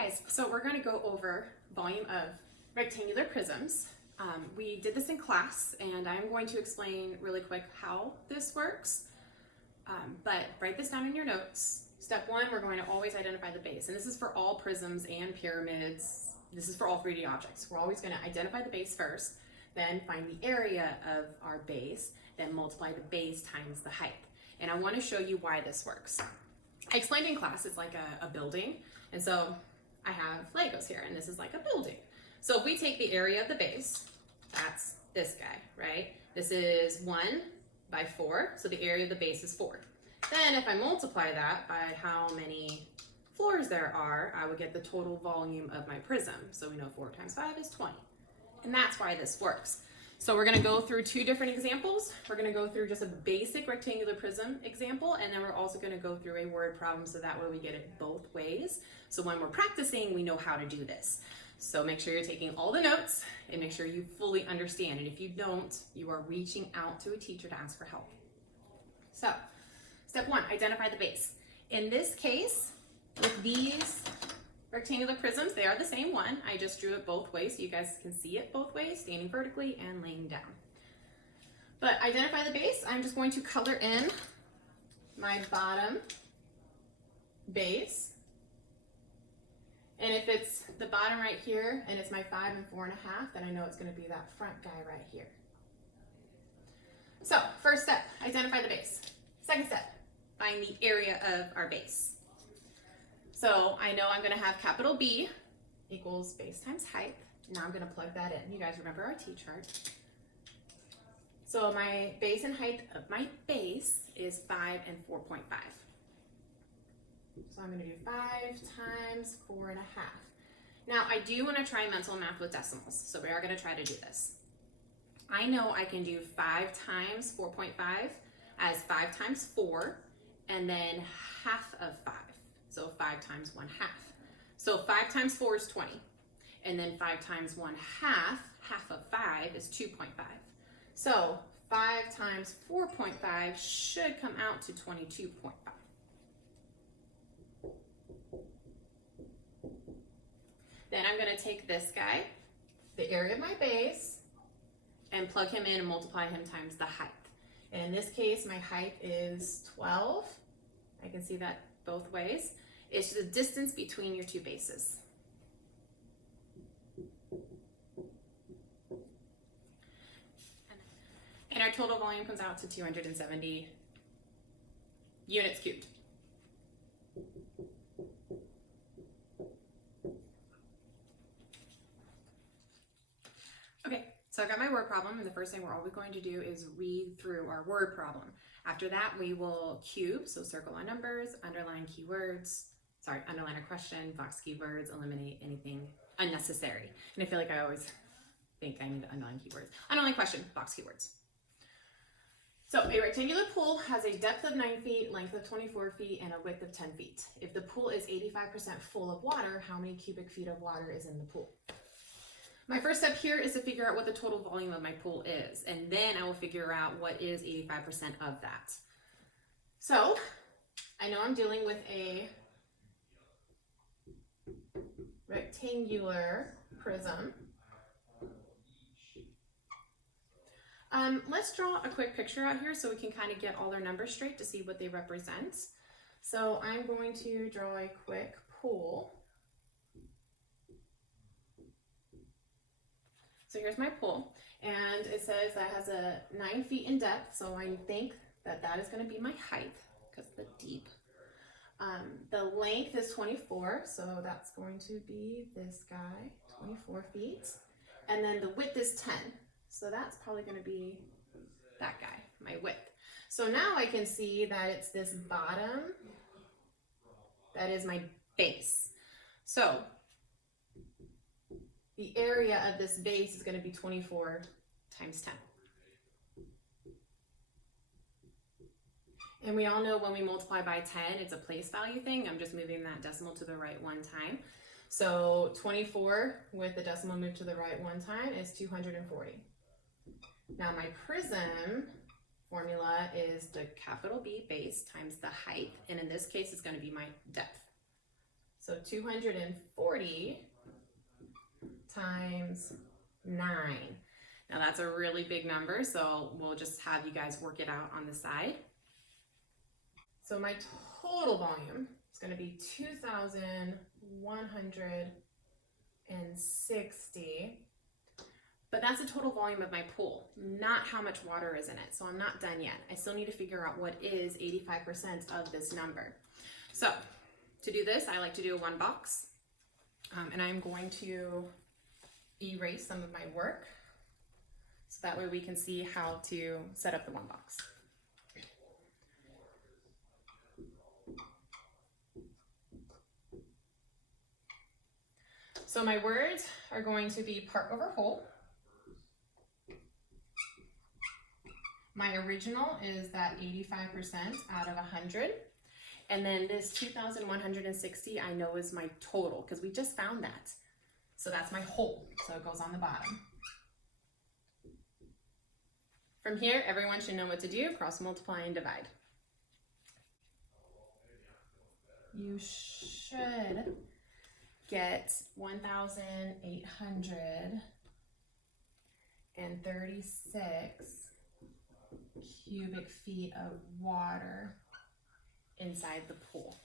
guys, so we're going to go over volume of rectangular prisms. We did this in class and I'm going to explain really quick how this works, but write this down in your notes. Step one, we're going to always identify the base, and this is for all prisms and pyramids. This is for all 3D objects. We're always going to identify the base first, then find the area of our base, then multiply the base times the height. And I want to show you why this works. I explained in class it's like a building, and so I have Legos here, and this is like a building. So if we take the area of the base, that's this guy, right? This is 1 by 4, so the area of the base is 4. Then if I multiply that by how many floors there are, I would get the total volume of my prism. So we know 4 times 5 is 20. And that's why this works. So we're gonna go through 2 different examples. We're gonna go through just a basic rectangular prism example, and then we're also gonna go through a word problem so that way we get it both ways. So when we're practicing, we know how to do this. So make sure you're taking all the notes and make sure you fully understand. And if you don't, you are reaching out to a teacher to ask for help. So step 1, identify the base. In this case, with these rectangular prisms, they are the same one. I just drew it both ways so you guys can see it both ways, standing vertically and laying down. But identify the base, I'm just going to color in my bottom base. And if it's the bottom right here and it's my 5 and 4.5, then I know it's going to be that front guy right here. So first step, identify the base. Second step, find the area of our base. So I know I'm going to have capital B equals base times height. Now I'm going to plug that in. You guys remember our T-chart. So my base and height of my base is 5 and 4.5. So I'm going to do 5 times 4.5. Now I do want to try mental math with decimals, so we are going to try to do this. I know I can do 5 times 4.5 as 5 times 4, and then half of 5. So 5 times 1/2. So 5 times 4 is 20. And then 5 times 1/2, half of 5 is 2.5. So 5 times 4.5 should come out to 22.5. Then I'm going to take this guy, the area of my base, and plug him in and multiply him times the height. And in this case, my height is 12. I can see that both ways. It's the distance between your 2 bases. And our total volume comes out to 270 units cubed. Okay, so I've got my word problem, and the first thing we're always going to do is read through our word problem. After that, we will cube, so circle our numbers, underline keywords, underline a question, box keywords, eliminate anything unnecessary. And I feel like I always think I need to underline keywords. Underline question, box keywords. So a rectangular pool has a depth of 9 feet, length of 24 feet, and a width of 10 feet. If the pool is 85% full of water, how many cubic feet of water is in the pool? My first step here is to figure out what the total volume of my pool is, and then I will figure out what is 85% of that. So I know I'm dealing with a rectangular prism. Let's draw a quick picture out here so we can kind of get all their numbers straight to see what they represent. So I'm going to draw a quick pool. So here's my pool, and it says that has a 9 feet in depth, so I think that that is going to be my height because of the deep. The length is 24, so that's going to be this guy, 24 feet. And then the width is 10, so that's probably going to be that guy, my width. So now I can see that it's this bottom, that is my base. So the area of this base is going to be 24 times 10. And we all know when we multiply by 10, it's a place value thing. I'm just moving that decimal to the right 1 time. So 24 with the decimal moved to the right 1 time is 240. Now my prism formula is the capital B base times the height, and in this case it's going to be my depth. So 240 times 9. Now that's a really big number, so we'll just have you guys work it out on the side. So my total volume is going to be 2,160, but that's the total volume of my pool, not how much water is in it. So I'm not done yet. I still need to figure out what is 85% of this number. So to do this, I like to do a one box, and I'm going to erase some of my work so that way we can see how to set up the one box. So my words are going to be part over whole. My original is that 85% out of 100. And then this 2,160 I know is my total because we just found that. So that's my whole, so it goes on the bottom. From here, everyone should know what to do, cross multiply and divide. You should get 1,836 cubic feet of water inside the pool.